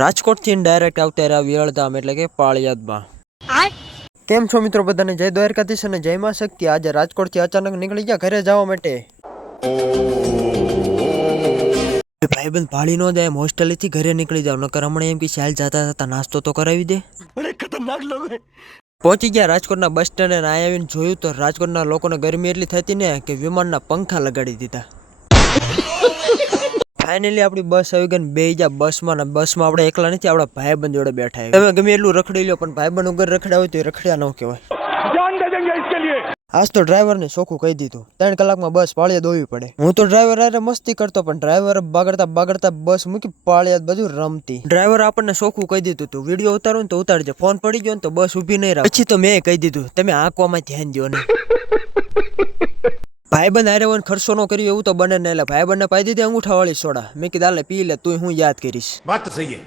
રાજકોટથી ડાયરેક્ટ આવતા રહ્યા વિરળધામ એટલે કે પાળિયાદમાં। કેમ છો મિત્રો બધાને? જય દ્વારકાધીશ અને જય માં શક્તિ। આજે રાજકોટથી અચાનક નીકળી ગયા ઘરે જવા માટે। ભાઈબંધ ભાળી નો જાય, હોસ્ટેલેથી ઘરે નીકળી જાવ, નકર હમણાં એમ કે ચાલ જાતા જતા નાસ્તો તો કરાવી દે। અરે ખતરનાક લોગ હે। પહોંચી ગયા રાજકોટના બસ સ્ટેન્ડે અને આવીને જોયું તો રાજકોટના લોકોને ગરમી એટલી થતી ને કે વિમાનના પંખા લગાડી દીધા। ફાઇનલી આપણી બસ આવી ગઈ, બે જા બસમાં ને બસમાં આપણે એકલા નથી, આપણા ભાઈબંધ જોડે બેઠા। તમે ગમે એટલું રખડી લો પણ ભાઈબંધ વગર રખડ્યા હોય તો રખડ્યા ન કહેવાય। આજ તો ડ્રાઈવરને ચોખ્ખું કહી દીધું 3 કલાકમાં બસ પાળિયાદ દોવી પડે। હું તો ડ્રાઈવર આરે મસ્તી કરતો પણ ડ્રાઈવર બગડતા બગડતા બસ મૂકી પાળિયાદ બધું રમતી। ડ્રાઈવર આપણને ચોખ્ખું કહી દીધું તું વિડીયો ઉતારો ને તો ઉતારજે, ફોન પડી ગયો ને તો બસ ઊભી નહીં રાખ। પછી તો મેં કહી દીધું તમે આંકવામાં ધ્યાન દો ને। ભાઈબંધ હારે હોય ખર્ચો નો કર્યો એવું તો બને ને, એટલે ભાઈબંધને પાઈ દીધી અંગૂઠાવાળી સોડા। મેં કીધું હાલે પી લે, તું હું યાદ કરીશ। વાત તો સહી હે।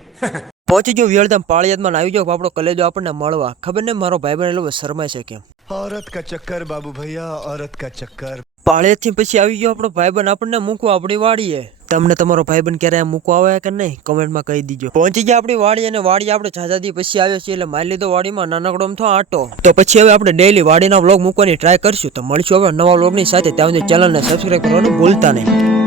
પહોંચી ગયો વિરળધામ પાળિયાદમાં, આવી ગયો આપણો કલેજો આપણને મળવા। ખબર ને મારો ભાઈબંધ એટલો શરમાય છે કેમ। औरत का चक्कर बाबू भैया, औरत का चक्कर। પાળિયાદથી પછી આવી ગયો આપણો ભાઈબંધ આપણને મૂકવા આપણી વાડીએ। તમને તમારો ભાઈબંધ ક્યારે મૂકવા આવે કે નહીં કમેન્ટમાં કહી દીજો। પહોંચી ગયા આપણી વાડી અને વાડી આપણે ઝાઝાદી પછી આવ્યો છીએ એટલે મારી લીધો વાડીમાં નાનકડો અમથો આટો। તો પછી હવે આપણે ડેઈલી વાડીના વ્લોગ મૂકવાની ટ્રાય કરશું। તો મળશું હવે નવા વ્લોગની સાથે, ત્યાં સુધી ચેનલને સબસ્ક્રાઈબ કરવાનું ભૂલતા નહીં।